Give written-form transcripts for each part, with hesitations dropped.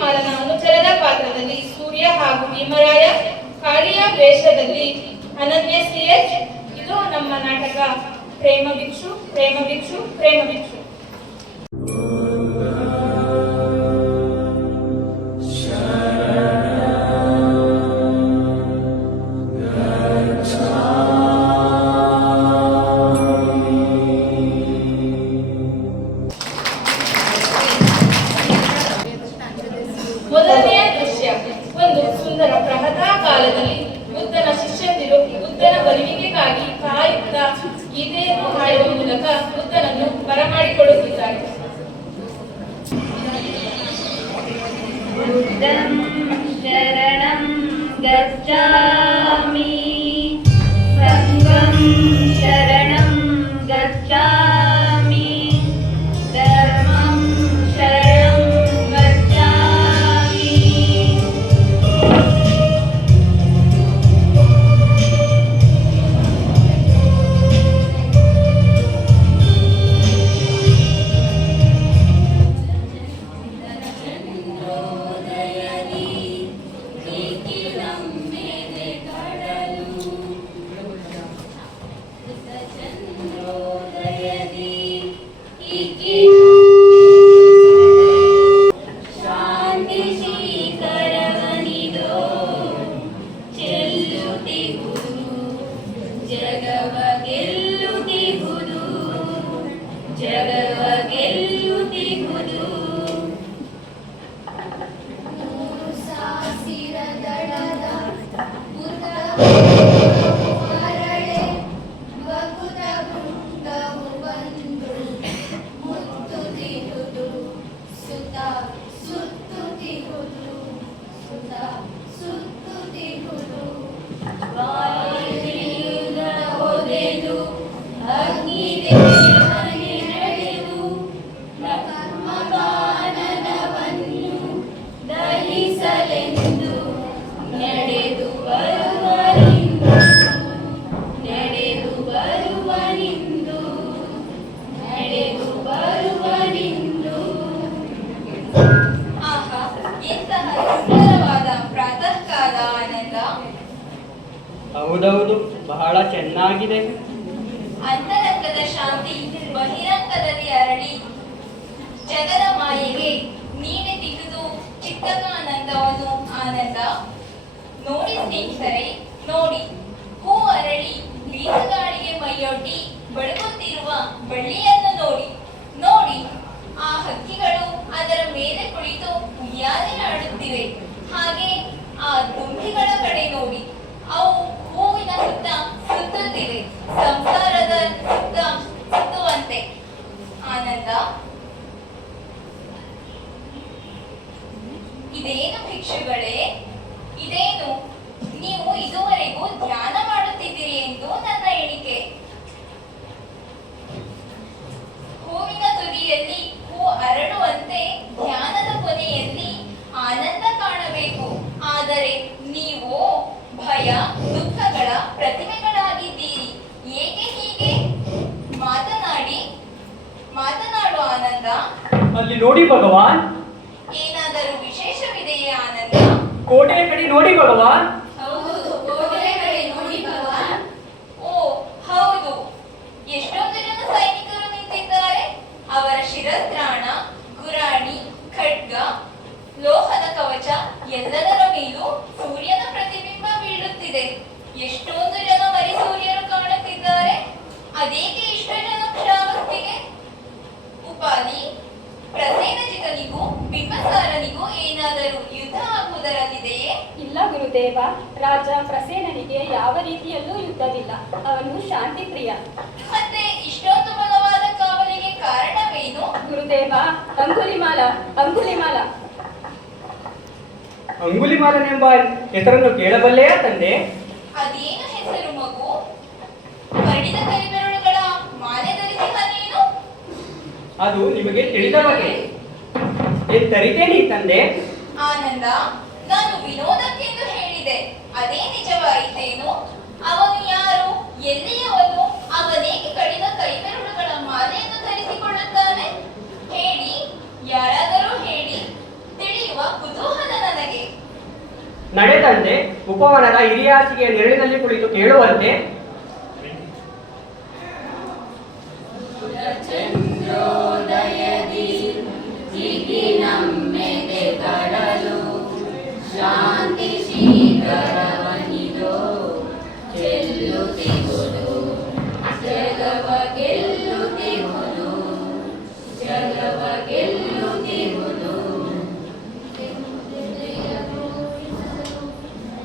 ಮಾಲನ ಅನುಚರದ ಪಾತ್ರದಲ್ಲಿ ಸೂರ್ಯ ಹಾಗೂ ಭೀಮರಾಯ, ಕಾಳಿಯ ವೇಷದಲ್ಲಿ ಅನನ್ಯ CH. ಇದು ನಮ್ಮ ನಾಟಕ ಪ್ರೇಮ ಭಿಕ್ಷು ಪ್ರೇಮ ಭಿಕ್ಷು ಪ್ರೇಮ ಭಿಕ್ಷು. ಮೊದಲನೆಯ ದೃಶ್ಯ. ಒಂದು ಸುಂದರ ಪ್ರಾತಃ ಕಾಲದಲ್ಲಿ ಬುದ್ಧನ ಶಿಷ್ಯಂದಿರು ಬುದ್ಧನ ಬರುವಿಕೆಗಾಗಿ ಕಾಯುತ್ತಾ ಗೀತೆಯನ್ನು ಹಾಡುವ ಮೂಲಕ ಬುದ್ಧನನ್ನು ಬರಮಾಡಿಕೊಳ್ಳುತ್ತಿದ್ದಾರೆ. ಬುದ್ಧಂ ಶರಣಂ ಗಚ್ಚಾಮಿ ಸಂಘಂ ಶರಣಂ ಗಚ್ಚಾಮಿ ಧರ್ಮಂ ಶರಣಂ ಗಚ್ಚಾಮಿ. ಹೌದೌದು, ಬಹಳ ಚೆನ್ನಾಗಿದೆ. ಅಂತರಂಗದ ಶಾಂತಿ ಬಹಿರಂಗದಲ್ಲಿ ಅರಳಿ ಜಗದ ಮಾಯೆಗೆ ನೀನೆ ತಿಳಿದು ಚಿತ್ತಕಾನಂದವನ್ನು ಆನಂದ. ನೋಡಿ ಸ್ನೇಹಿತರೆ, ನೋಡಿ ಹೂ ಅರಳಿ ಬೀಸಗಾಳಿಗೆ ಮೈಯೊಡ್ಡಿ ಬೆಳಗುತ್ತಿರುವ ಬಳ್ಳಿಯನ್ನು ನೋಡಿ. ನೋಡಿ ಆ ಹಕ್ಕಿಗಳು ಅದರ ಮೇಲೆ ಕುಳಿತು ಉಯ್ಯಾಲೆ ಆಡುತ್ತಿವೆ. ಹಾಗೆ ಆ ದುಂಬಿಗಳ ಕಡೆ ನೋಡಿ, ಅವು ಹೂವಿನ ಸುತ್ತ ಸುತ್ತುತ್ತಿವೆ, ಸಂಸಾರದ ಸುತ್ತ ಸುತ್ತುವಂತೆ. ಆನಂದ, ಇದೇನು ಭಿಕ್ಷುಗಳೇ, ಇದೇನು ನೀವು ಇದುವರೆಗೂ ಧ್ಯಾನ ಮಾಡುತ್ತಿದ್ದೀರಿ ಎಂದು ನನ್ನ ಎಣಿಕೆ. ಹೂವಿನ ತುದಿಯಲ್ಲಿ ಹೂ ಅರಳುವಂತೆ ಧ್ಯಾನದ ಕೊನೆಯಲ್ಲಿ ಆನಂದ ಕಾಣಬೇಕು. ಆದರೆ ನೀವು ಭಯ ದುಃಖಗಳ ಪ್ರತಿಮೆಗಳಾಗಿದ್ದೀರಿ. ಏಕೆ ಹೀಗೆ ಮಾತನಾಡು ಆನಂದ. ಅಲ್ಲಿ ನೋಡಿ ಭಗವಾನ್. ಏನಾದರೂ ವಿಶೇಷವಿದೆಯೇ ಆನಂದ? ಕೋಟೆಯ ಕಡೆ ನೋಡಿ ಭಗವಾನ್. ಹೌದು, ಕೋಟೆಯ ಕಡೆ ನೋಡಿ ಭಗವಾನ್. ಓ ಹೌದು, ಎಷ್ಟೊಂದು ಜನ ಸೈನಿಕರು ನಿಂತಿದ್ದಾರೆ. ಅವರ ಶಿರಸ್ತ್ರಾಣ, ಗುರಾಣಿ, ಖಡ್ಗ, ಲೋಹದ ಕವಚ ಎಲ್ಲದರ ಮೇಲೂ ಸೂರ್ಯನ ಪ್ರತಿಬಿಂಬ ಬೀಳುತ್ತಿದೆ. ಎಷ್ಟೊಂದು ಜನ ಮರಿ ಸೂರ್ಯರು ಕಾಣುತ್ತಿದ್ದಾರೆ. ಅದೇಕೆ ಇಷ್ಟ ಜನ ಶ್ರಾವಸ್ತಿಗೆ? ಉಪಾಲಿ ಪ್ರಸೇನಜಿತನಿಗೂ ಬಿಂಬಸಾರನಿಗೂ ಏನಾದರೂ ಯುದ್ಧ ಆಗುವುದರಲ್ಲಿದೆಯೇ? ಇಲ್ಲ ಗುರುದೇವ, ರಾಜ ಪ್ರಸೇನನಿಗೆ ಯಾವ ರೀತಿಯಲ್ಲೂ ಯುದ್ಧವಿಲ್ಲ. ಅವನು ಶಾಂತಿ ಪ್ರಿಯ. ಮತ್ತೆ ಇಷ್ಟೊಂದು ಬಲವಾದ ಕಾವಲಿಗೆ ಕಾರಣವೇನು? ಗುರುದೇವ, ಅಂಗುಲಿಮಾಲ ಅಂಗುಲಿಮಾಲನೆಂಬ ಹೆಸರನ್ನು ಕೇಳಬಲ್ಲೆಯಾ ತಂದೆ? ಅದೇನು ಹೆಸರು ಮಗು? ಕಡಿದ ಕೈಬೆರಳುಗಳ ಮಾಲೆ ಧರಿಸಿದ ನೀನು? ಅದು ನಿಮಗೆ ತಿಳಿದ ಬಗೆ. ಎತ್ತರಿತೇನೆ ತಂದೆ. ಆನಂದ, ನಾನು ವಿನೋದಕ್ಕೆಂದು ಹೇಳಿದೆ, ಅದೇ ನಿಜವಾಯಿತೇನು? ಅವನು ಯಾರು, ಎಲ್ಲಿಯವನು? ಅವನೇಕೆ ಕಡಿದ ಕೈಬೆರಳುಗಳ ಮಾಲೆಯನ್ನು ಧರಿಸಿಕೊಳ್ಳುತ್ತಾನೆ? ಹೇಳಿ, ಯಾರಾದರೂ ಹೇಳಿ, ತಿಳಿಯುವ ನಡೆ ತಂದೆ, ಉಪವನದ ಹಿರಿಯಾಸಿಗೆಯ ನೆರಳಿನಲ್ಲಿ ಕುಳಿತು ಕೇಳುವಂತೆ. ಶಾಂತಿ ಶೀಘ್ರವನಿದೋ ಚೆಲ್ಲುತ್ತಿಗುದು ಜಗವ ಗೆಲ್ಲುತ್ತಿಗುದು ಜಗವ ಗೆಲ್ಲುತ್ತಿಗುದು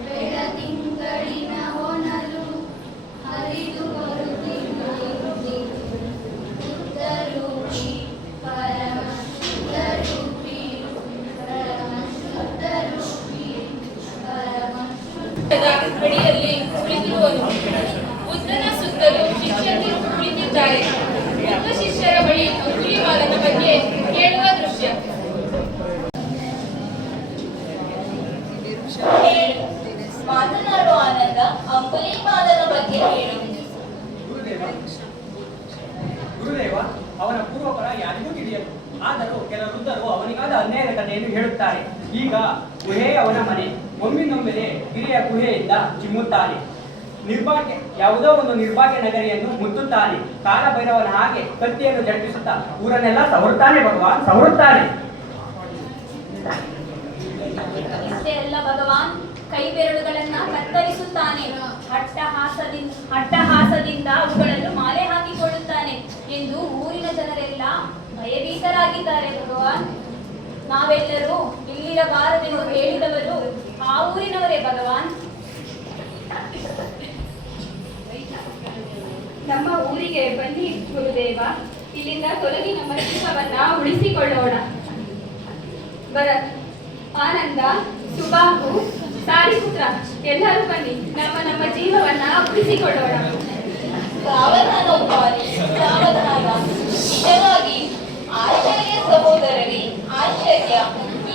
ಬೆಳತಿಂಗಳಿನ ಹೊನಲು ಹರಿದು ಬರುತ್ತಿರುವುದು ಶುದ್ಧರೂಪಿ ಪರಮ ಶುದ್ಧರೂಪಿ ಪರಮ ಶುದ್ಧರೂಪಿ ಪರಮ ಅಡಿಯಲ್ಲಿ ಕುಳಿತಿರುವನು. ಬುದ್ಧನ ಸುತ್ತಲೂ ಶಿಷ್ಯರು ಕುಳಿತಿದ್ದಾರೆ. ಬುದ್ಧ ಶಿಷ್ಯರ ಬಳಿ ಅಂಗುಲಿಮಾಲನ ಬಗ್ಗೆ ಕೇಳುವ ದೃಶ್ಯ. ಹೇಳು, ಮಾತನಾಡು ಆನಂದ. ಅಂಗುಲಿಮಾಲನ ಬಗ್ಗೆ ಹೇಳು. ಗುರುದೇವ, ಅವನ ಪೂರ್ವಪರ ಯಾರಿಗೂ ತಿಳಿಯದು. ಆದರೂ ಕೆಲ ವೃದ್ಧರು ಅವನಿಗಾದ ಅನ್ಯಾಯದ ಕಥೆಯನ್ನು ಹೇಳುತ್ತಾರೆ. ಈಗ ಗುಹೆ ಅವನ ಮನೆ. ಒಮ್ಮಿನೊಮ್ಮೆಲೆ ಗಿರಿಯ ಗುಹೆಯಿಂದ ಚಿಮ್ಮುತ್ತಾನೆ. ನಿರ್ಭಾಗ್ಯ ಯಾವುದೋ ಒಂದು ನಿರ್ಭಾಗ್ಯ ನಗರಿಯನ್ನು ಮುತ್ತುತ್ತಾನೆ. ಕಾಲಭೈರವನ ಹಾಗೆ ಕತ್ತಿಯನ್ನು ಜಡಿಸುತ್ತಾ ಊರನ್ನೆಲ್ಲ ಸವರುತ್ತಾನೆ. ಭಗವಾನ್ ಸವರುತ್ತಾನೆ. ಇಷ್ಟೇ ಅಲ್ಲ ಭಗವಾನ್, ಕೈ ಬೆರಳುಗಳನ್ನ ಕತ್ತರಿಸುತ್ತಾನೆ. ಅಟ್ಟಹಾಸದಿಂದ ಅವುಗಳನ್ನು ಮಾಲೆ ಹಾಕಿಕೊಳ್ಳುತ್ತಾನೆ ಎಂದು ಊರಿನ ಜನರೆಲ್ಲ ಭಯಭೀತರಾಗಿದ್ದಾರೆ. ಭಗವಾನ್, ನಾವೆಲ್ಲರೂ ಇಲ್ಲಿರಬಾರದೆಂದು ಹೇಳಿದವರು ಆ ಊರಿನವರೇ ಭಗವಾನ್. ನಮ್ಮ ಊರಿಗೆ ಬನ್ನಿ ಗುರುದೇವ, ಇಲ್ಲಿಂದ ತೊಲಗಿ ನಮ್ಮ ಜೀವವನ್ನ ಉಳಿಸಿಕೊಳ್ಳೋಣ. ಭರತ್, ಆನಂದ, ಸುಬಾಹು, ಸಾರಿಪುತ್ರ ಎಲ್ಲರೂ ಬನ್ನಿ, ನಮ್ಮ ಜೀವವನ್ನ ಉಳಿಸಿಕೊಳ್ಳೋಣ. ಸಾವಧಾನ ಉಪಾಧಿ, ಸಾವಧಾನ. ನಿಜವಾಗಿ ಆಶ್ಚರ್ಯ ಸಹೋದರರೇ, ಆಶ್ಚರ್ಯ.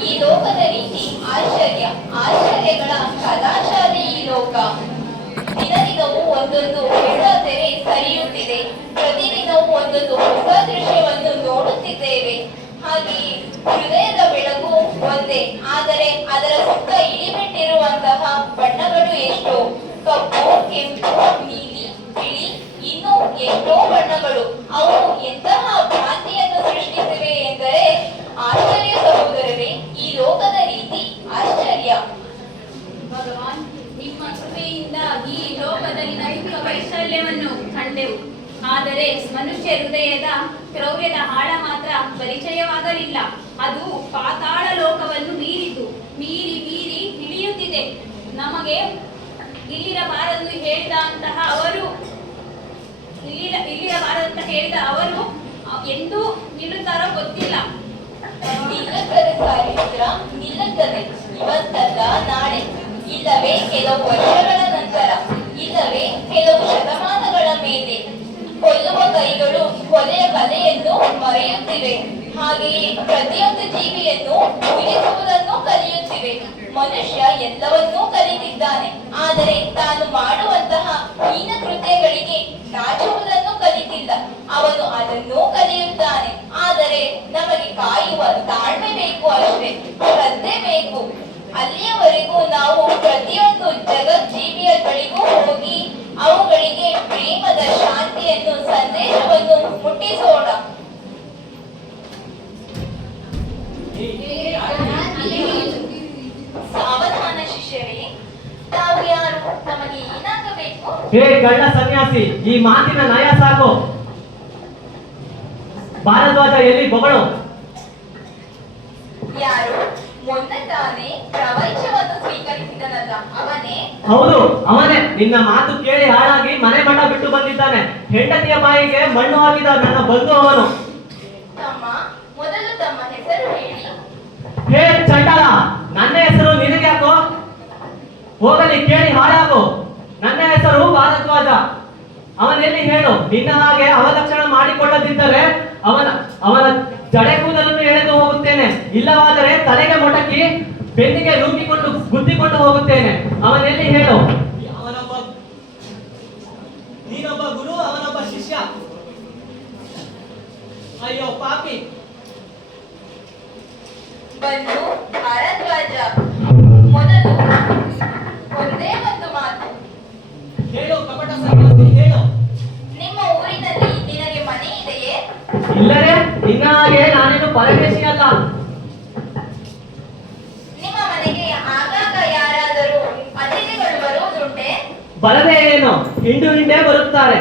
ಈ ಲೋಕದ ರೀತಿ ಆಶ್ಚರ್ಯ. ಆಶ್ಚರ್ಯಗಳ ಕಲಾಶಾಲೆ ಈ ಲೋಕ. ದಿನದಿನವೂ ಒಂದೊಂದು ಬೆಳ್ಳ ತೆರೆ ಸರಿಯುತ್ತಿದೆ. ಪ್ರತಿದಿನವೂ ಒಂದೊಂದು ಹೊಸ ದೃಶ್ಯವನ್ನು ನೋಡುತ್ತಿದ್ದೇವೆ. ಹಾಗೆಯೇ ಹೃದಯದ ಬೆಳಕು ಒಂದೇ, ಆದರೆ ಅದರ ಸುತ್ತ ಇಳಿಬಿಟ್ಟಿರುವಂತಹ ಬಣ್ಣಗಳು ಎಷ್ಟೋ. ಕಪ್ಪು, ಕೆಂಪು, ನೀಲಿ, ಬಿಳಿ, ಇನ್ನೂ ಎಷ್ಟೋ ಬಣ್ಣಗಳು. ಅವು ಎಂತಹ ಭ್ರಾಂತಿಯನ್ನು ಸೃಷ್ಟಿಸಿವೆ ಎಂದರೆ ಆಶ್ಚರ್ಯ ಸಹೋದರರೇ, ಈ ಲೋಕದ ರೀತಿ ಆಶ್ಚರ್ಯ. ಭಗವಾನ್, ನಿಮ್ಮ ಕೃಪೆಯಿಂದ ಈ ಲೋಕದಲ್ಲಿ ನೈತಿಕ ವೈಶಲ್ಯವನ್ನು ಕಂಡೆವು. ಆದರೆ ಮನುಷ್ಯ ಹೃದಯದ ಕ್ರೌರ್ಯದ ಆಳ ಮಾತ್ರ ಪರಿಚಯವಾಗಲಿಲ್ಲ. ಅದು ಪಾತಾಳ ಲೋಕವನ್ನು ಮೀರಿ ಇಳಿಯುತ್ತಿದೆ. ನಮಗೆ ಇಲ್ಲಿರಬಾರದು ಹೇಳಿದಂತಹ ಅವರು ಎಂದು ನಿಲ್ಲುತ್ತಾರೋ ಗೊತ್ತಿಲ್ಲ. ನಿಲ್ಲುತ್ತದೆ ಸಾರಿಪುತ್ರ, ನಿಲ್ಲುತ್ತದೆ. ಇವತ್ತಲ್ಲ ನಾಳೆ, ಇಲ್ಲವೇ ಕೆಲವು ವರ್ಷಗಳ ನಂತರ, ಇಲ್ಲವೇ ಕೆಲವು ಶತಮಾನಗಳ ಮೇಲೆ. ಕೊಲ್ಲುವ ಕೈಗಳು ಕೊಲೆಯ ಕಲೆಯನ್ನು ಮರೆಯುತ್ತಿವೆ. ಹಾಗೆಯೇ ಪ್ರತಿಯೊಂದು ಜೀವಿಯನ್ನು ಉಳಿಸುವುದನ್ನು ಕಲಿಯುತ್ತಿವೆ. ಮನುಷ್ಯ ಎಲ್ಲವನ್ನೂ ಕಲಿತಿದ್ದಾನೆ, ಆದರೆ ತಾನು ಮಾಡುವಂತಹ ಹೀನ ಕೃತ್ಯಗಳಿಗೆ ನಾಚುವುದನ್ನು ಕಲಿತಿಲ್ಲ. ಅವನು ಅದನ್ನೂ ಕಲಿಯುತ್ತಾನೆ. ಆದರೆ ನಮಗೆ ಕಾಯುವ ತಾಳ್ಮೆ ಬೇಕು, ಅಷ್ಟೇ, ಶ್ರದ್ಧೆ ಬೇಕು. ಅಲ್ಲಿಯವರೆಗೂ ನಾವು ಪ್ರತಿಯೊಂದು ಜಗಜ್ಜೀವಿಯ ಬಳಿಗೂ ಹೋಗಿ ಅವುಗಳಿಗೆ ಪ್ರೇಮದ ಶಾಂತಿಯನ್ನು, ಸಂದೇಶವನ್ನು ಮುಟ್ಟಿಸೋಣ. ಸಾವಧಾನ ಶಿಷ್ಯರೇ, ತಾವು ಯಾರು? ತಮಗೆ ಏನಾಗಬೇಕು? ಹೇ ಗಂಡ ಸನ್ಯಾಸಿ, ಈ ಮಾತಿನ ನಯ ಸಾಕು. ಭಾರದ್ವಾಜ ಎಲ್ಲಿ ಬೊಗಳು? ಯಾರು? ಮೊನ್ನೆ ತಾನೇ ಪ್ರಪಂಚವನ್ನು ಸ್ವೀಕರಿಸಿದನಲ್ಲ, ಅವನೇ? ಹೌದು, ಅವನೇ. ನಿನ್ನ ಮಾತು ಕೇಳಿ ಹಾಳಾಗಿ ಮನೆ ಮಠ ಬಿಟ್ಟು ಬಂದಿದ್ದಾನೆ. ಹೆಂಡತಿಯ ಬಾಯಿಗೆ ಮಣ್ಣು ಹಾಕಿದ ನನ್ನ ಬಂಧು ಅವನು. ತಮ್ಮ, ಮೊದಲು ತಮ್ಮ ಹೆಸರು ಹೇಳಿ. ಹೇ ಚಂಡಾಲ, ನನ್ನ ಹೆಸರು ನಿನಗೆ ಯಾಕೋ? ಹೋಗಲಿ, ಕೇಳಿ ಹಾಳಾಗು. ನನ್ನ ಹೆಸರು ಭಾರದ್ವಾಜ. ಅವನೆಲ್ಲಿ ಹೇಳು? ನಿನ್ನ ಹಾಗೆ ಅವಲಕ್ಷಣ ಮಾಡಿಕೊಳ್ಳದಿದ್ದರೆ ಅವನ ಜಡೆ ಕೂದಲನ್ನು ಎಳೆದು ಹೋಗುತ್ತೇನೆ. ಇಲ್ಲವಾದರೆ ತಲೆಗೆ ಮೊಟಕಿ ಬೆನ್ನಿಗೆ ನೂಕಿಕೊಂಡು ಗುದ್ದಿಕೊಂಡು ಹೋಗುತ್ತೇನೆ. ಅವನೆಲ್ಲಿ ಹೇಳು? ನೀನೊಬ್ಬ ಗುರು, ಅವನೊಬ್ಬ ಶಿಷ್ಯ. ಅಯ್ಯೋ ಪಾಪಿ. ಬಂದು ಭಾರದ್ವಾಜ, ಮೊದಲು ಹಾಗೆ ನಾನೇನು ಪರದೇಶಿ ಅಲ್ಲ. ನಿಮ್ಮ ಮನೆಗೆ ಆಗಾಗ ಯಾರಾದರೂ ಅತಿಥಿಗಳು ಬರುವುದುಂಟೆ? ಬರದೇ ಏನು, ಹಿಂಡೆ ಬರುತ್ತಾರೆ.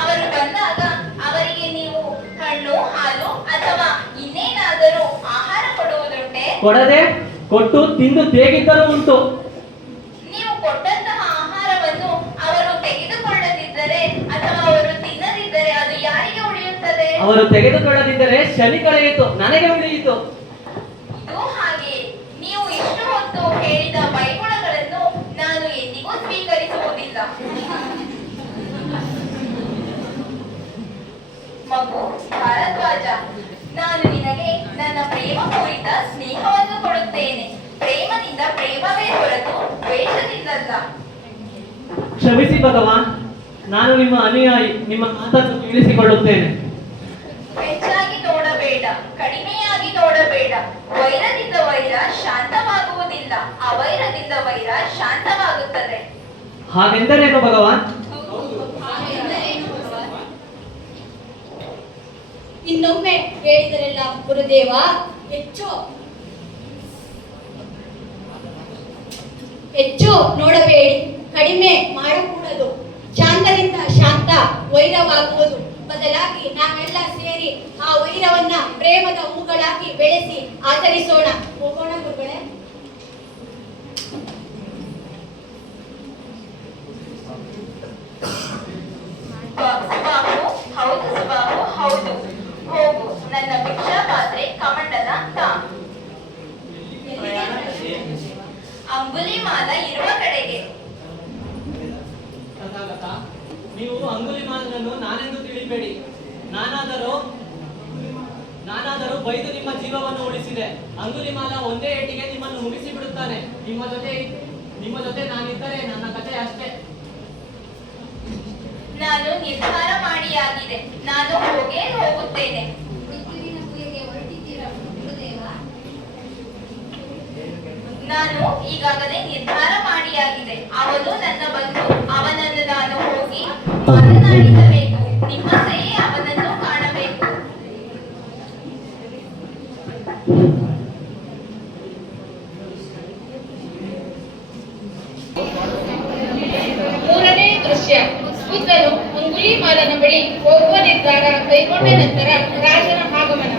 ಅವರು ಬಂದಾಗ ಅವರಿಗೆ ನೀವು ಹಣ್ಣು, ಹಾಲು ಅಥವಾ ಇನ್ನೇನಾದರೂ ಆಹಾರ ಕೊಡುವುದುಂಟೆ? ಕೊಡದೆ ಕೊಟ್ಟು ತಿಂದು ತೇಗಿದ್ದರೂ ಉಂಟು. ನೀವು ಕೊಟ್ಟಂತಹ ಆಹಾರವನ್ನು ಅವರು ತೆಗೆದುಕೊಳ್ಳದಿದ್ದರೆ ಅಥವಾ ಅವರು ತಿನ್ನದಿದ್ದರೆ ಅದು ಯಾರಿಗೆ ಉಳಿಯುತ್ತದೆ? ಅವರು ತೆಗೆದುಕೊಳ್ಳದಿದ್ದರೆ ಶನಿ ಕಳೆಯಿತು, ನನಗೆ ಉಳಿಯಿತು. ಇದು ಹಾಗೆ. ನೀವು ಇಷ್ಟು ಹೊತ್ತು ಹೇಳಿದ ಬೈಗುಳಗಳನ್ನು ನಾನು ಎಂದಿಗೂ ಸ್ವೀಕರಿಸುವುದಿಲ್ಲ. ಮಗು ಭಾರದ್ವಾಜ, ನಾನು ನಿನಗೆ ನನ್ನ ಪ್ರೇಮ ಪೂರಿತ ಸ್ನೇಹವನ್ನು ಕೊಡುತ್ತೇನೆ. ಪ್ರೇಮದಿಂದ ಪ್ರೇಮವೇ ಹೊರತು ದ್ವೇಷದಿಂದಲ್ಲ. ಕ್ಷಮಿಸಿ ಭಗವಾನ್, ನಾನು ನಿಮ್ಮ ಅನುಯಾಯಿ, ನಿಮ್ಮ ಮಾತನ್ನು ಕೇಳಿಸಿಕೊಳ್ಳುತ್ತೇನೆ. ಹೆಚ್ಚಾಗಿ ನೋಡಬೇಡ, ಕಡಿಮೆಯಾಗಿ ನೋಡಬೇಡ. ವೈರದಿಂದ ವೈರ ಶಾಂತವಾಗುವುದಿಲ್ಲ, ಅವೈರದಿಂದ ವೈರ ಶಾಂತವಾಗುತ್ತದೆ. ಹಾಗೆಂದರೇನು ಭಗವಾನ್? ಇನ್ನೊಮ್ಮೆ ಹೇಳಿದರೆಲ್ಲ ಗುರುದೇವ. ಹೆಚ್ಚು ನೋಡಬೇಡಿ, ಕಡಿಮೆ ಮಾಡಕೂಡದು. ಶಾಂತರಿಂದ ಶಾಂತ ವೈರವಾಗುವುದು. ಬದಲಾಗಿ ನಾವೆಲ್ಲ ಸೇರಿ ಆ ವೈರವನ್ನ ಪ್ರೇಮದ ಹೂಗಳಾಗಿ ಬೆಳೆಸಿ ಆಚರಿಸೋಣ. ಹೋಗೋಣ ಗುರುಗಳೇ. ಸುಬಾಹು, ಹೌದು ಸುಬಾಹು, ಹೌದು. ಹೋಗು, ನನ್ನ ಭಿಕ್ಷಾ ಪಾತ್ರೆ ಕಮಂಡಲ ತಾ. ಅಂಗುಲಿಮಾಲ ಇರುವ ಕಡೆಗೆ. ತಥಾಗತ, ನೀವು ಅಂಗುಲಿಮಾಲನನ್ನು ನಾನೆಂದು ತಿಳಿಬೇಡಿ. ನಾನಾದರೂ ಬೈದು ನಿಮ್ಮ ಜೀವವನ್ನು ಉಳಿಸಿದೆ. ಅಂಗುಲಿಮಾಲ ಒಂದೇ ಏಟಿಗೆ ನಿಮ್ಮನ್ನು ಮುಗಿಸಿ ಬಿಡುತ್ತಾನೆ. ನಿಮ್ಮ ಜೊತೆ ನಾನಿದ್ದರೆ ನನ್ನ ಕಥೆ ಅಷ್ಟೇ. ನಾನು ನಿರ್ಧಾರ ಮಾಡಿಯಾಗಿದೆ. ನಾನು ಹೋಗುತ್ತೇನೆ. ನಾನು ಈಗಾಗಲೇ ನಿರ್ಧಾರ ಮಾಡಿಯಾಗಿದೆ. ಅವನು ನನ್ನ ಬಂಧು. ಅವನನ್ನು ನಾನು ಹೋಗಿ ಮಾತನಾಡಿಸಬೇಕು. ನಿಮ್ಮಂತೆಯೇ ಅವನನ್ನು ಕಾಣಬೇಕು. ಮೂರನೇ ದೃಶ್ಯ. ಬುದ್ಧನು ಅಂಗುಲಿಮಾಲನ ಬಳಿ ಹೋಗುವ ನಿರ್ಧಾರ ಕೈಗೊಂಡ ನಂತರ ರಾಜನ ಆಗಮನ.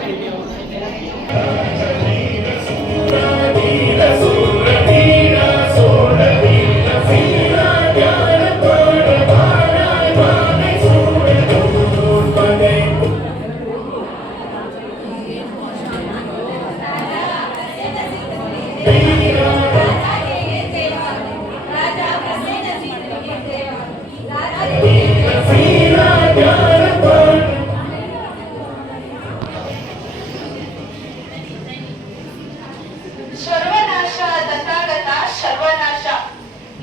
ಸರ್ವನಾಶ ತಥಾಗತ, ಸರ್ವನಾಶ.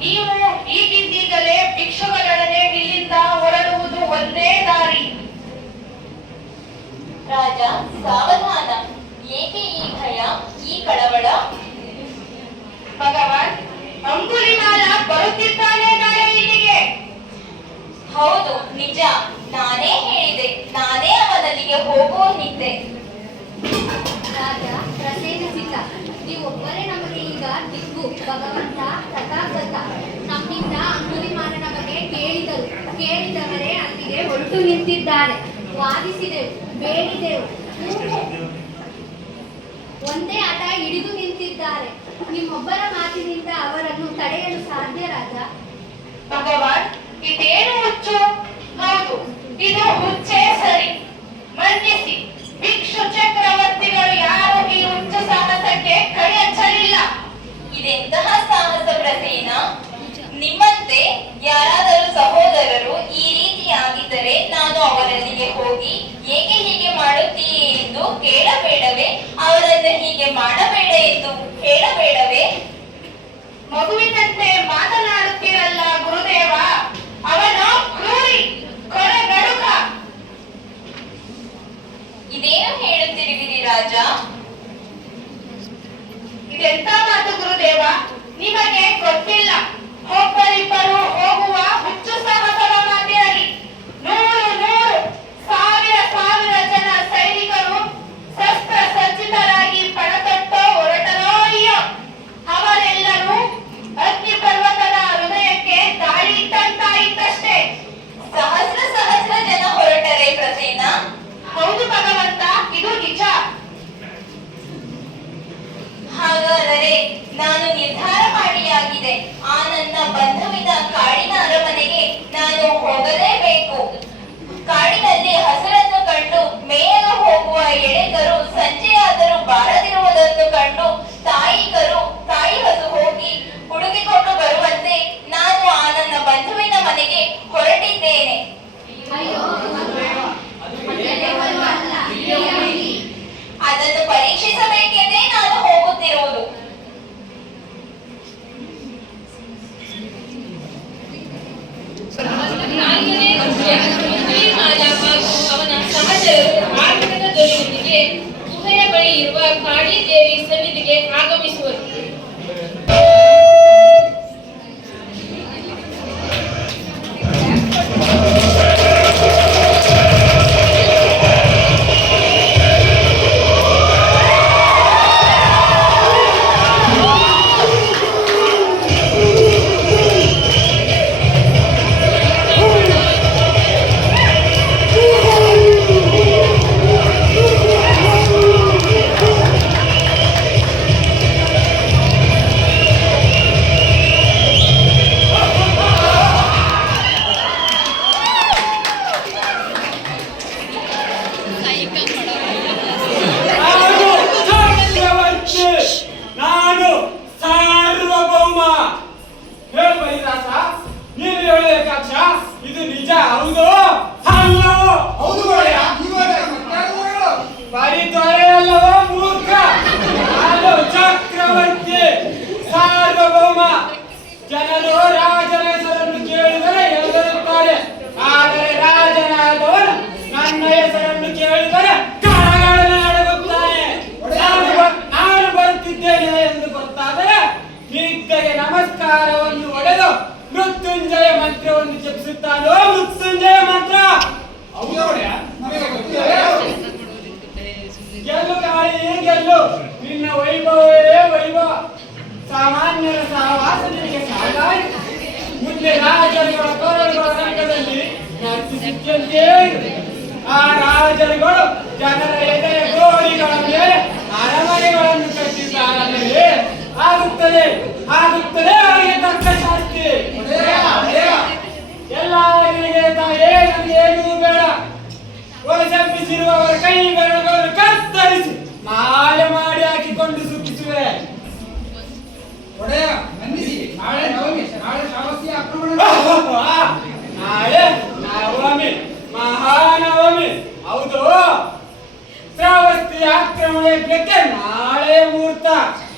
ನೀವು ಈಗಿದ್ದೀಗಲೇ ಭಿಕ್ಷುಗಳೊಡನೆ ಇಲ್ಲಿಂದ ಹೊರಡುವುದು ಒಂದೇ ದಾರಿ. ರಾಜ, ಸಾವಧಾನ. ಏಕೆ ಈ ಭಯ, ಈ ಕಳವಳ? ಭಗವಾನ್, ಅಂಗುಲಿಮಾಲ ಬರುತ್ತಿದ್ದಾನೆ ನಾಳೆ ಇಲ್ಲಿಗೆ. ಹೌದು, ನಿಜ. ನಾನೇ ಹೇಳಿದೆ. ನಾನೇ ಅವನಲ್ಲಿಗೆ ಹೋಗುವನಿದ್ದೆ. ರಾಜ ಪ್ರಸೇನಸಿದ್ಧ, ನೀವೊಬ್ಬರೇ ನಮಗೆ ಈಗ ದಿಕ್ಕು. ಭಗವಂತ ತಥಾಗತ ನಮ್ಮಿಂದ ಅಂಗುಲಿಮಾಲನ ಬಗ್ಗೆ ಕೇಳಿದವರೇ ಅಲ್ಲಿಗೆ ಹೊರಟು ನಿಂತಿದ್ದಾರೆ. ವಾದಿಸಿದೆವು, ಬೇಡಿದೆವು, ಒಂದೇ ಹಠ ಹಿಡಿದು ನಿಂತಿದ್ದಾರೆ. ನಿಮ್ಮೊಬ್ಬರ ಮಾತಿನಿಂದ ಅವರನ್ನು ತಡೆಯಲು ಸಾಧ್ಯ ರಾಜ? ಭಗವಾನ್, ಇದೇನು ಹುಚ್ಚು? ಹೌದು, ಇದು ಹುಚ್ಚೇ ಸರಿ. ಮನ್ನಿಸಿ, ಭಿಕ್ಷು ಚಕ್ರವರ್ತಿಗಳು ಯಾರು ಈ ಹುಚ್ಚು ಸಾಹಸಕ್ಕೆ ಕೈ ಹಚ್ಚಲಿಲ್ಲ. ಇದೆಂತಹ ಸಾಹಸ ಪ್ರಸೇನ? ನಿಮ್ಮಂತೆ ಯಾರಾದರೂ ಸಹೋದರರು ಈ ರೀತಿಯಾಗಿದ್ದರೆ ನಾನು ಅವರಲ್ಲಿಗೆ ಹೋಗಿ ಏಕೆ ಹೀಗೆ ಮಾಡುತ್ತೀಯೇ ಎಂದು ಕೇಳಬೇಡವೇ? ಅವರನ್ನು ಹೀಗೆ ಮಾಡಬೇಡ ಎಂದು ಹೇಳಬೇಡವೇ? ಮಗುವಿನಂತೆ ಮಾತನಾಡುತ್ತೀರಲ್ಲ ಗುರುದೇವ. ಅವನ ಕ್ರೂರಿ, ಕೊಲೆಗಡುಕ. ಇದೇನು ಹೇಳುತ್ತಿರುವಿರಿ ರಾಜ? ಇದೆಂತ ಮಾತು ಗುರುದೇವ? ನಿಮಗೆ ಗೊತ್ತಿಲ್ಲ. ಒಬ್ಬರಿಬ್ಬರು ಹೋಗುವ ಹುಚ್ಚು ಸಾಹಸದ ಮಾತಿರಲಿ 100 ಸಾವಿರ ಜನ ಸೈನಿಕರು ಅಂಗುಲಿಮಾಲ ಹಾಗೂ ಅವನ ಸಹಚರರು ಆರ್ಭಟದ ಧ್ವನಿಯೊಂದಿಗೆ ಗುಹೆಯ ಬಳಿ ಇರುವ ಕಾಳಿ ದೇವಿ ಸನ್ನಿಧಿಗೆ ಆಗಮಿಸುವರು. ನಾನು ಸಾರ್ವಭೌಮ. ಹೇಳು ಬಲಿದಾಸ, ನೀನು ಹೇಳಬೇಕಾಕ್ಷ, ಇದು ನಿಜ ಹೌದು ಅಲ್ಲವೋ? ಹೌದು ಒಡೆಯ, ಇವಾಗ ಹೇಳು. ಬರೀ ದೊರೆಯಲ್ಲವೋ ಮೂರ್ಖ? ನಾನು ಚಕ್ರವರ್ತಿ ಸಾರ್ವಭೌಮ. ಜನರು ರಾಜನ ಹೆಸರನ್ನು ಕೇಳಿದರೆ ಎದುರುತ್ತಾರೆ, ಆದರೆ ರಾಜನಾದವನು ನನ್ನ ಹೆಸರನ್ನು ಕೇಳಿದರೆ ಕರಗಳನ್ನು ನಡುಗುತ್ತಾನೆ. ನಾನು ಬರುತ್ತಿದ್ದೇನೆ ಎಂದು ಗೊತ್ತಾದರೆ ನಿದ್ದೆಗೆ ನಮಸ್ಕಾರವನ್ನು ಒಡೆದು ಮೃತ್ಯುಂಜಯ ಮಂತ್ರವನ್ನು ಜಪಿಸುತ್ತಾನೋ. ಮೃತ್ಯುಂಜಯ ಮಂತ್ರ ಹೌದು ಒಡೆಯ, ನಮಗೆ ಗೊತ್ತಿದೆ. ಗೆಲ್ಲು ಕಾಳಿ ಗೆಲ್ಲು, ನಿನ್ನ ವೈಭವವೇ ವೈಭವ. ಸಾಮಾನ್ಯರ ಸಹವಾಸ ನಿನಗೆ ಸಾಕಾಯಿತು. ಮುಂದೆ ರಾಜರುಗಳ ಕೊರಳುಗಳ ರಂಗದಲ್ಲಿ ನರ್ತಿಸಿದ್ದಂತೆ ಆ ರಾಜರುಗಳು ಜನರ ಎದೆಯ ಗೋರಿಗಳ ಮೇಲೆ ಅರಮನೆಗಳನ್ನು ಕಟ್ಟಿದ್ದಾರಲ್ಲವೇ? ಆಗುತ್ತದೆ ಆಗುತ್ತದೆ ಅವರಿಗೆ ತಕ್ಕ ಶಾಸ್ತಿ. ಎಲ್ಲರಿಗೆ ತಾಯೇ, ನನಗೇನೂ ಬೇಡ. ಒಳಸಂಪಿಸಿರುವವರ ಕೈ ಬೆರಳುಗಳನ್ನು ಕತ್ತರಿಸಿ ಮಾಯ ಮಾಡಿ ಹಾಕಿಕೊಂಡು ಸುಖಿಸುವೆ. ಒಡೆಯ ನಂದಿಸಿ, ನಾಳೆ ನವಮಿ, ನಾಳೆ ಶ್ರಾವಸ್ತಿಯ ಆಕ್ರಮಣ. ನಾಳೆ ನವಮಿ, ಮಹಾನವಮಿ. ಹೌದು, ಶ್ರಾವಸ್ತಿ ಆಕ್ರಮಣ ಯಜ್ಞಕ್ಕೆ ನಾಳೆ ಮುಹೂರ್ತ.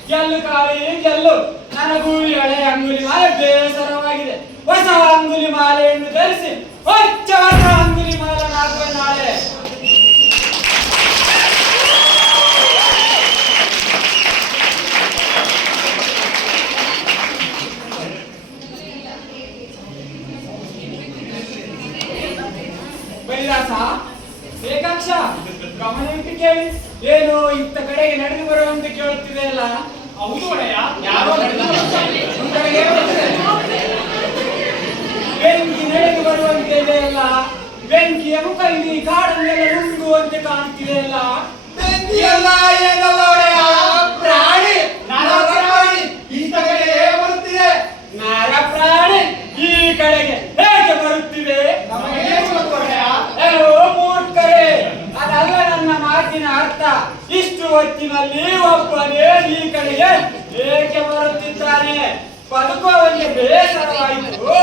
ಗೆಲ್ಲು ಕಾಳಿ ಗೆಲ್ಲು. ನನಗೂ ಹಳೆ ಅಂಗುಲಿ ಮಾಲೆ ಬೇಸರವಾಗಿದೆ. ಹೊಸ ಅಂಗುಲಿ ಮಾಲೆಯನ್ನು ಧರಿಸಿ ಹೊಚ್ಚ ಹೊಸ ಅಂಗುಲಿ ಮಾಲನಾಗುವ ನಾಳೆ. ಬೈಲಾಸ, ಏಕಾಕ್ಷ, ಗಮನವಿಟ್ಟು ಕೇಳಿ. ಏನು ಇತ್ತ ಕಡೆಗೆ ನಡೆದು ಬರುವಂತೆ ಕೇಳುತ್ತಿದೆ ಅಲ್ಲ? ಹೌದು ಒಡೆಯ, ಯಾರೋ ನಡೆದು ಒಂದು ಕಡೆಗೆ ಬರುತ್ತಿದೆ. ಬೆಂಕಿ ನಡೆದು ಬರುವಂತೆ ಇದೆ ಅಲ್ಲ? ಬೆಂಕಿಯ ಮುಖ ಇಲ್ಲಿ ಕಾಡನ್ನೆಲ್ಲ ನುಂಗುವಂತೆ ಕಾಣುತ್ತಿದೆ ಅಲ್ಲ? ಬೆಂಕಿಯಲ್ಲ, ಏನಲ್ಲ ಒಡೆಯ, ಪ್ರಾಣಿ, ನರಪ್ರಾಣಿ ಈತ ಕಡೆಗೆ ಬರುತ್ತಿದೆ. ನರ ಪ್ರಾಣಿ ಈ ಕಡೆಗೆ ಹೇಗೆ ಬರುತ್ತಿದೆ? ನಮಗೆ ಗೊತ್ತು ಒಡೆಯ. ಏನೋ ಮೂರ್ಖರೇ, ಅದಲ್ಲ ನನ್ನ ಮಾತಿನ ಅರ್ಥ. ಇಷ್ಟು ಹೊತ್ತಿನಲ್ಲಿ ಒಬ್ಬನೇ ಈ ಕಡೆಗೆ ಏಕೆ ಬರುತ್ತಿದ್ದಾನೆ? ಬದುಕುವವನಿಗೆ ಬೇಸರವಾಯಿತು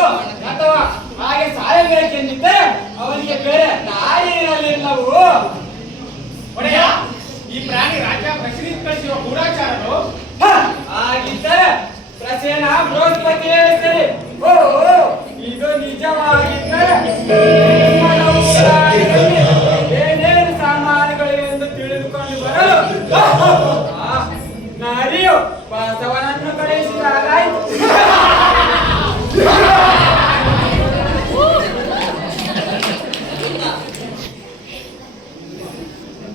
ಅಥವಾ ಹಾಗೆ ಸಾಯಬೇಕೆಂದಿದ್ದರೆ ಅವನಿಗೆ ಬೇರೆ ದಾರಿ ಇರಲಿಲ್ಲವು. ಒಡೆಯ, ಈ ಪ್ರಾಣಿ ರಾಜ್ಯ ಪ್ರಸಿದ್ಧಿ ಕಳಿಸಿರುವ ಗೂಢಾಚಾರರು. ಹಾಗಿದ್ದರೆ ಪ್ರಸೇನ ಬೃಹಸ್ಪತಿಯೇ ಸರಿ. ಓ, ಇದು ನಿಜವಾಗಿದ್ದರೆ ಏನೇನು ಸಾಮಾನುಗಳು ಎಂದು ತಿಳಿದುಕೊಂಡು ಬರಲು ನರಿಯು ಬಸವನನ್ನು ಕಳುಹಿಸಿದಾಗಾಯಿತು.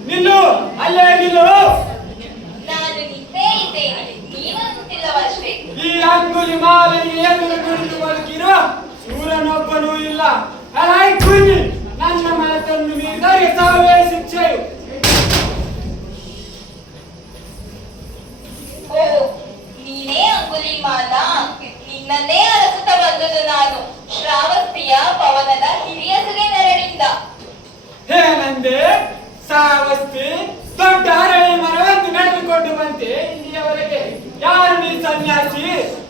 ನಿಲ್ಲು, ಅಲ್ಲೇ ನಿಲ್ಲು. ನಾನು ನಿಂತೇ ಇದ್ದೇನೆ, ನೀವಂತಿಲ್ಲವಷ್ಟೇ. ಈ ಅಂಗುಲಿ ಮಾಲೆಗೆ ಎದುರು ಕುರಿತು ಬದುಕಿರುವ ಸೂರನೊಬ್ಬನೂ ಇಲ್ಲ. ಅಲಾಯ್ ಕುഞ്ഞി, ನನ್ನ ಮಾತನ್ನು ಮೀರಿದರೆ ಸಾವೇ ಶಿಕ್ಷೆಯು. ಓ, ನೀನೇ ಅಂಗುಲಿಮಾಲ. ನಿನ್ನನ್ನೇ ಅರಸುತ್ತಾ ಬಂದದ್ದು ನಾನು ಶ್ರಾವಸ್ತಿಯ ಪವನದ ಹಿರಿಯ ಸುಗೆನರಳಿಂದ. ಏನಂದೆ? ಸಾವಸ್ತಿ ದೊಡ್ಡ ಅರಳಿ ಮರವಂತೆ ನಡೆದುಕೊಂಡು ಬಂತೆ ಇಲ್ಲಿಯವರೆಗೆ. ಯಾರು ನೀ ಸನ್ಯಾಸಿ?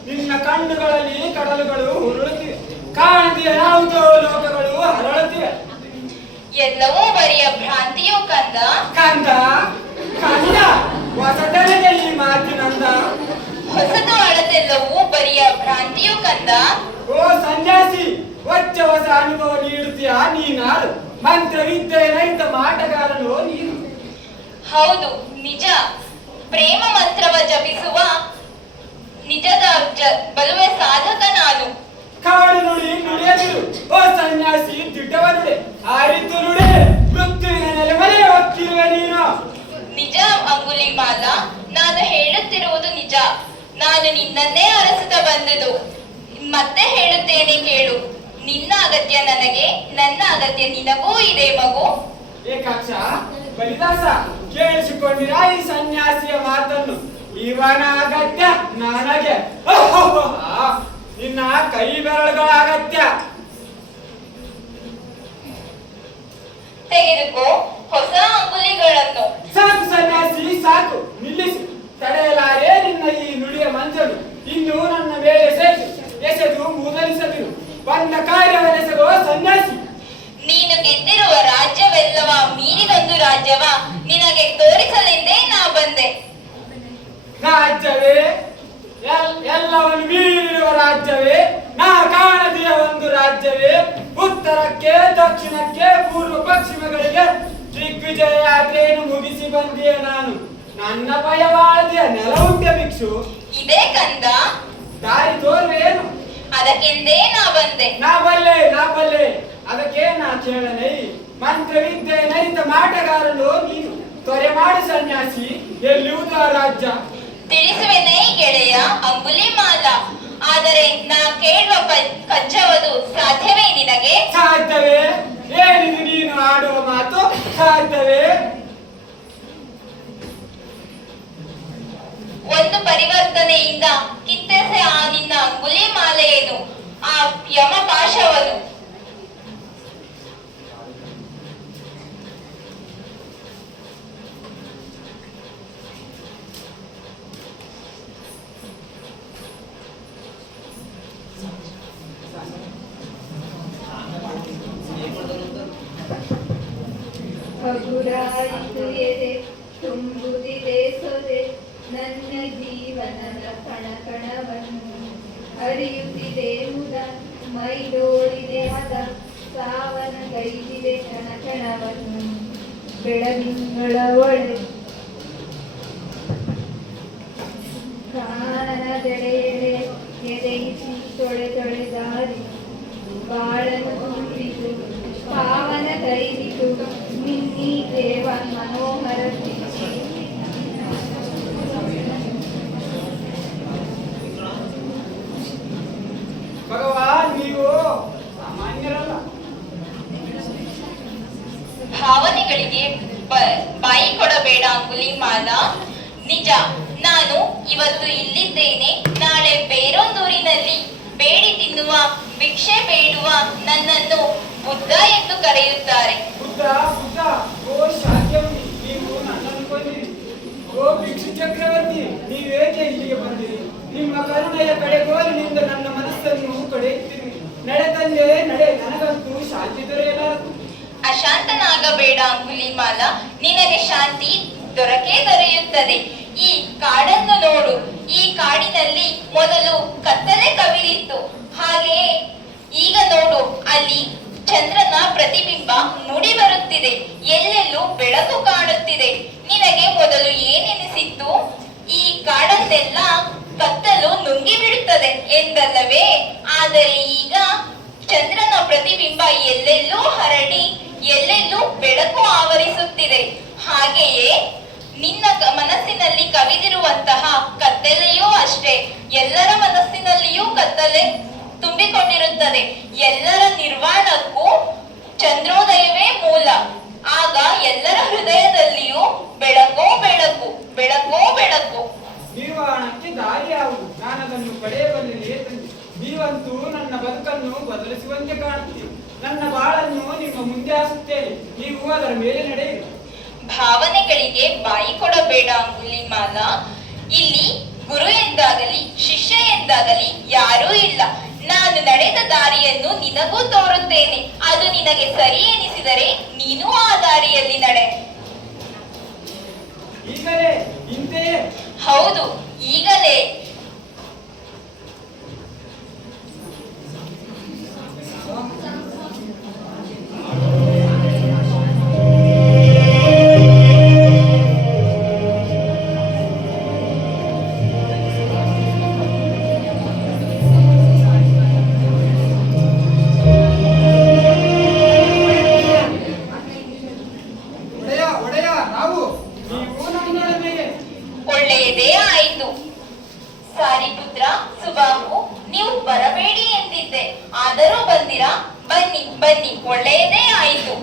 ನಿನ್ನ ಕಣ್ಣುಗಳಲ್ಲಿ ಕಡಲುಗಳು ಉರುಳುತ್ತಿವೆ, ಕಾಣದಿಯ ಯಾವುದೋ ಲೋಕಗಳು ಹರಳುತ್ತಿವೆ. ಎಲ್ಲವೂ ಬರಿಯ ಭ್ರಾಂತಿಯು ಕಂದ. ಕಂದ ಕಂದ ಹೊಸತನಗೆ ಈ ಮಾತಿನಂದ. ಹೊಸತು ಅಳತೆಲ್ಲವೂ ಬರಿಯ ಭ್ರಾಂತಿಯು ಕಂದ. ಓ ಸನ್ಯಾಸಿ, ಹೊಚ್ಚ ಹೊಸ ಅನುಭವ ನೀಡುತ್ತೀಯಾ ನೀನಾರು? ಮಂತ್ರವಿದ್ಯೆ ನೈತ ಮಾಟಗಾರನು ನೀನು. ಹೌದು, ನಿಜ. ಪ್ರೇಮ ಮಂತ್ರವ ಜಪಿಸುವ ನಿಜದ ಬಲುವೆ ಸಾಧಕ ನಾನು. ಕಾಡು ನುಡಿ ನುಡಿಯದಿರು, ಓ ಸನ್ಯಾಸಿ ದಿಟ್ಟವ ನುಡಿ, ಆರಿತು ನುಡಿ, ಮೃತ್ಯುವಿನ ನೆಲೆಮನೆ ಹೋಗ್ತಿರುವೆ ನೀನು. ನಿಜ ಅಂಗುಲಿಮಾಲ, ನಾನು ಹೇಳುತ್ತಿರುವುದು ನಿಜ. ನಾನು ನಿನ್ನನ್ನೇ ಅರಸುತ್ತಾ ಬಂದುದು. ಮತ್ತೆ ಹೇಳುತ್ತೇನೆ ಕೇಳು. ನಿನ್ನ ಅಗತ್ಯ ನನಗೆ, ನನ್ನ ಅಗತ್ಯ ನಿನಗೂ ಇದೆ ಮಗು. ಏಕಾಕ್ಷ ಬಲಿದಾಸ, ಕೇಳಿಸಿಕೊಂಡಿರಾ ಈ ಸನ್ಯಾಸಿಯ ಮಾತನ್ನು? ಇವನ ಅಗತ್ಯ ನನಗೆ, ನಿನ್ನ ಕೈ ಬೆರಳುಗಳ ಅಗತ್ಯ. ತೆಗೆದುಕೋ ಹೊಸ ಅಂಗುಲಿಗಳನ್ನು. ಸಾಕು ಸನ್ಯಾಸಿ, ಸಾಕು, ನಿಲ್ಲಿಸು. ತಡೆಯಲಾರೆ ನಿನ್ನ ಈ ನುಡಿಯ ಮಂಜನು. ಇನ್ನು ನನ್ನ ಮೇಲೆ ಎಸೆದು ಮೂದಲಿಸದಿರು. ಬಂದ ಕಾರ್ಯವನ್ನೆಸಗೋ ಸನ್ಯಾಸಿ. ನೀನು ಗೆದ್ದಿರುವ ರಾಜ್ಯವೆಲ್ಲವ ಮೀರಿದೊಂದು ರಾಜ್ಯವ ನಿನಗೆ ತೋರಿಸಲೆಂದೇ ನಾ ಬಂದೆ. ರಾಜ್ಯವೇ? ಎಲ್ಲವನ್ನು ಮೀರಿರುವ ರಾಜ್ಯವೇ? ನಾ ಕಾಣದೆಯ ಒಂದು ರಾಜ್ಯವೇ? ಉತ್ತರಕ್ಕೆ, ದಕ್ಷಿಣಕ್ಕೆ, ಪೂರ್ವ ಪಶ್ಚಿಮಗಳಿಗೆ ದಿಗ್ವಿಜಯ ಯಾತ್ರೆಯನ್ನು ಮುಗಿಸಿ ಬಂದಿಯೇ ನಾನು. ನನ್ನ ಭಯವಾಳದೆಯ ನೆಲ ಉಂಟೆ ಭಿಕ್ಷು? ಇದೇ ಕಂದ. ದಾರಿ ತೋರ್ವೇನು? ಅದಕ್ಕೆಂದೇ ನಾ ಬಂದೆ. ನಾ ಬಲ್ಲೆ. ಅದಕ್ಕೆ ನಾ ಕೇಳಲೇ. ಮಂತ್ರವಿದ್ಯೆ ನರಿತ ಮಾಟಗಾರನು ನೀನು. ತ್ವರೆ ಮಾಡು ಸನ್ಯಾಸಿ, ಎಲ್ಲಿಯುವುದು ಆ ರಾಜ್ಯ? ತಿಳಿಸುವೆನೇ ಗೆಳೆಯ ಅಂಗುಲಿಮಾಲ. ಆದರೆ ನಾ ಕೇಳುವ ಕಜ್ಜವದು ಸಾಧ್ಯವೇ ನಿನಗೆ? ಸಾಧ್ಯವೇ? ಏನಿದು ನೀನು ಆಡುವ ಮಾತು? ಸಾಧ್ಯವೇ? ಒಂದು ಪರಿವರ್ತನೆಯಿಂದ ಕಿತ್ತೆಸೆ ಆ ನಿನ್ನ ಅಂಗುಲಿಮಾಲೆಯನ್ನು, ಆ ಯಮಪಾಶವನ್ನು. ಹಗುರಾಯಿತು ಎದೆ ತುಂಬುತ್ತಿದೆ ಸೊದೆ, ನನ್ನ ಜೀವನದ ಕಣಕಣವನ್ನು ಹರಿಯುತ್ತಿದೆ ಮುದ, ಮೈದೋಳಿದೆ ಹದ, ಸಾವನ ಗೈದಿದೆ ಕಣಕಣವನ್ನು. ಬೆಳದಿಂಗಳ ಒಳೆ ಕಾಣದೆಡೆಯಡೆ ಎದೆಯಿಸಿ ತೊಳೆ ದಾರಿ, ಬಾಳನು ತುಂಬಿತು ಪಾವನ ಗೈದಿತು ನಿನ್ನೀ ದೇವ ಮನೋಹರ ಪ್ರೀತಿ. ಭಗವಾನ್, ನೀವು ಸಾಮಾನ್ಯರಲ್ಲ. ಭಾವನೆಗಳಿಗೆ ಬಾಯಿ ಕೊಡಬೇಡ ಅಂಗುಲಿಮಾಲ. ನಿಜ, ನಾನು ಇವತ್ತು ಇಲ್ಲಿದ್ದೇನೆ, ನಾಳೆ ಬೇರೊಂದೂರಿನಲ್ಲಿ ಬೇಡಿ ತಿನ್ನುವ, ಭಿಕ್ಷೆ ಬೇಡುವ ನನ್ನನ್ನು ಬುದ್ಧ ಎಂದು ಕರೆಯುತ್ತಾರೆ. ಬುದ್ಧ? ಓ ಶಾಕ್ಯಮುನಿ, ನೀವು ನನ್ನನ್ನು ಕೊಂದಿರಿ. ಓ ಭಿಕ್ಷು ಚಕ್ರವರ್ತಿ, ನೀವೇಕೆ ಇಲ್ಲಿಗೆ ಬಂದಿರಿ? ನಿಮ್ಮ ಕರುಣೆಯ ಕಡೆಗೋಲಿನಿಂದ ನನ್ನ ಮನಸ್ಸನ್ನು ಕಡೆಯುತ್ತೀರಿ. ನಡೆ ತಂದೆ ನಡೆ, ನನಗಂತೂ ಶಾಂತಿ ದೊರೆಯಲಾರದು. ಅಶಾಂತನಾಗಬೇಡ ಅಂಗುಲಿಮಾಲ, ನಿನಗೆ ಶಾಂತಿ ದೊರೆಯುತ್ತದೆ. ಈ ಕಾಡನ್ನು ನೋಡು. ಈ ಕಾಡಿನಲ್ಲಿ ಮೊದಲು ಕತ್ತಲೆ ಕವಿದಿತ್ತು. ಹಾಗೆಯೇ ಈಗ ನೋಡು, ಅಲ್ಲಿ ಚಂದ್ರನ ಪ್ರತಿಬಿಂಬ ನುಡಿ ಬರುತ್ತಿದೆ. ಎಲ್ಲೆಲ್ಲೂ ಬೆಳಕು ಕಾಣುತ್ತಿದೆ. ನಿನಗೆ ಮೊದಲು ಏನೆನಿಸಿತ್ತು? ಈ ಕಾಡನ್ನೆಲ್ಲ ಕತ್ತಲು ನುಂಗಿ ಬಿಡುತ್ತದೆ ಎಂದಲ್ಲವೇ? ಆದರೆ ಈಗ ಚಂದ್ರನ ಪ್ರತಿಬಿಂಬ ಎಲ್ಲೆಲ್ಲೂ ಹರಡಿ ಎಲ್ಲೆಲ್ಲೂ ಬೆಳಕು ಆವರಿಸುತ್ತಿದೆ. ಹಾಗೆಯೇ ನಿನ್ನ ಮನಸ್ಸಿನಲ್ಲಿ ಕವಿದಿರುವಂತಹ ಕತ್ತಲೆಯೂ ಅಷ್ಟೇ. ಎಲ್ಲರ ಮನಸ್ಸಿನಲ್ಲಿಯೂ ಕತ್ತಲೆ ತುಂಬಿಕೊಂಡಿರುತ್ತದೆ. ಎಲ್ಲರ ನಿರ್ವಾಣಕ್ಕೂ ಚಂದ್ರೋದಯವೇ ಮೂಲ. ಆಗ ಎಲ್ಲರ ಹೃದಯದಲ್ಲಿಯೂ ಬೆಳಕೋ ಬೆಳಕು, ಬೆಳಕೋ ಬೆಳಕು. ನಿರ್ವಾಣಕ್ಕೆ ದಾರಿ ಯಾವುದು? ನಾನದನ್ನು ಪಡೆಯಬಲ್ಲೆ ತಂದೆ. ನೀವಂತೂ ನನ್ನ ಬದುಕನ್ನು ಬದಲಿಸುವಂತೆ ಕಾಣುತ್ತೀರಿ. ನನ್ನ ಬಾಳನ್ನು ನಿಮ್ಮ ಮುಂದೆ ಹಾಸುತ್ತೇನೆ, ನೀವು ಅದರ ಮೇಲೆ ನಡೆಯಿರಿ. ಭಾವನೆಗಳಿಗೆ ಬಾಯಿ ಕೊಡಬೇಡ ಅಂಗುಲಿಮಾಲ. ಇಲ್ಲಿ ಗುರು ಎಂದಾಗಲಿ ಶಿಷ್ಯ ಎಂದಾಗಲಿ ಯಾರೂ ಇಲ್ಲ. ನಾನು ನಡೆದ ದಾರಿಯನ್ನು ನಿನಗೂ ತೋರುತ್ತೇನೆ. ಅದು ನಿನಗೆ ಸರಿ ಎನಿಸಿದರೆ ನೀನು ಆ ದಾರಿಯಲ್ಲಿ ನಡೆ. ಈಗಲೇ? ಇಂತೆಯೇ? ಹೌದು, ಈಗಲೇ. ಬನ್ನಿ, ಒಳ್ಳೆಯದೇ ಆಯಿತು.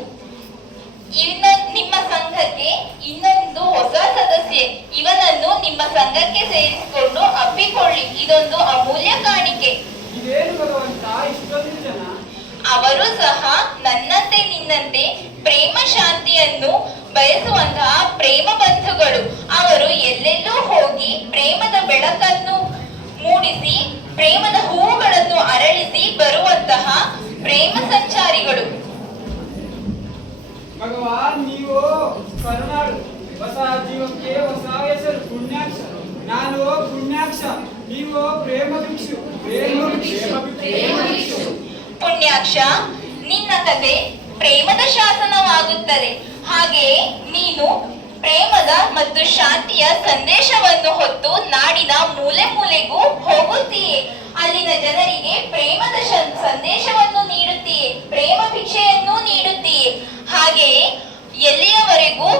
ನಿಮ್ಮ ಸಂಘಕ್ಕೆ ಇನ್ನೊಂದು ಹೊಸ ಸದಸ್ಯೆ. ಇವನನ್ನು ನಿಮ್ಮ ಸಂಘಕ್ಕೆ ಸೇರಿಸಿಕೊಂಡು ಅಪ್ಪಿಕೊಳ್ಳಿ. ಇದೊಂದು ಅಮೂಲ್ಯ ಕಾಣಿಕೆ. ಇದೇನು ಭಗವಂತ, ಇಷ್ಟೊಂದು ಜನ? ಅವರು ಸಹ ನನ್ನಂತೆ ನಿನ್ನಂತೆ ಪ್ರೇಮ ಶಾಂತಿಯನ್ನು ಬಯಸುವಂತಹ ಪ್ರೇಮ ಬಂಧುಗಳು. ಅವರು ಎಲ್ಲೆಲ್ಲೂ ಹೋಗಿ ಪ್ರೇಮದ ಬೆಳಕನ್ನು ಮೂಡಿಸಿ ಪ್ರೇಮದ ಹೂವುಗಳನ್ನು ಅರಳಿಸಿ ಬರುವಂತಹ ಪ್ರೇಮ ಸಂಚಾರಿಗಳು. ಭಗವಾನ್, ನೀವು ಕರುಣಾಳು. ಹೊಸ ಜೀವಕ್ಕೆ ಹೊಸ ಹೆಸರು ಪುಣ್ಯಾಕ್ಷ. ನಾನು ಪುಣ್ಯಾಕ್ಷ, ನೀವು ಪ್ರೇಮ ಭಿಕ್ಷು. ಪುಣ್ಯಾಕ್ಷ, ನಿನ್ನ ಕತೆ ಪ್ರೇಮದ ಶಾಸನವಾಗುತ್ತದೆ. ಹಾಗೆಯೇ ನೀನು ಪ್ರೇಮದ ಮತ್ತು ಶಾಂತಿಯ ಸಂದೇಶವನ್ನು ಹೊತ್ತು ನಾಡಿನ ಮೂಲೆ ಮೂಲೆಗೂ ಹೋಗುತ್ತೀಯೆ. ಅಲ್ಲಿನ ಜನರಿಗೆ ಪ್ರೇಮದ ಸಂದೇಶವನ್ನು ನೀಡುತ್ತೀಯೆ, ಪ್ರೇಮ ಭಿಕ್ಷೆಯನ್ನು ನೀಡುತ್ತೀಯೆ. ಹಾಗೆಯೇ ಎಲ್ಲಿಯವರೆಗೂ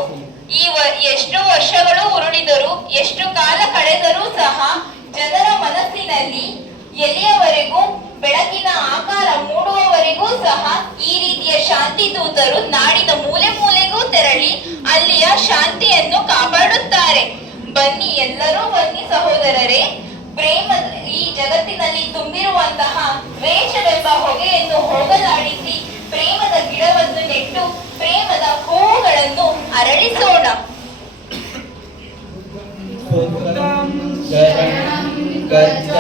ಎಷ್ಟು ವರ್ಷಗಳು ಉರುಳಿದರೂ, ಎಷ್ಟು ಕಾಲ ಕಳೆದರೂ ಸಹ ಜನರ ಮನಸ್ಸಿನಲ್ಲಿ ಎಲ್ಲಿಯವರೆಗೂ ಬೆಳಕಿನ ಆಕಾರ ಮೂಡುವವರೆಗೂ ಸಹ ಈ ರೀತಿಯ ಶಾಂತಿ ದೂತರು ನಾಡಿನ ಮೂಲೆ ಮೂಲೆಗೂ ತೆರಳಿ ಅಲ್ಲಿಯ ಶಾಂತಿಯನ್ನು ಕಾಪಾಡುತ್ತಾರೆ. ಬನ್ನಿ, ಎಲ್ಲರೂ ಬನ್ನಿ ಸಹೋದರರೇ. ಪ್ರೇಮದ ಈ ಜಗತ್ತಿನಲ್ಲಿ ತುಂಬಿರುವಂತಹ ದ್ವೇಷವೆಂಬ ಹೊಗೆಯನ್ನು ಹೋಗಲಾಡಿಸಿ ಪ್ರೇಮದ ಗಿಡವನ್ನು ನೆಟ್ಟು ಪ್ರೇಮದ ಹೂವುಗಳನ್ನು ಅರಳಿಸೋಣ. ಶರಣಂ ಗಚ್ಚ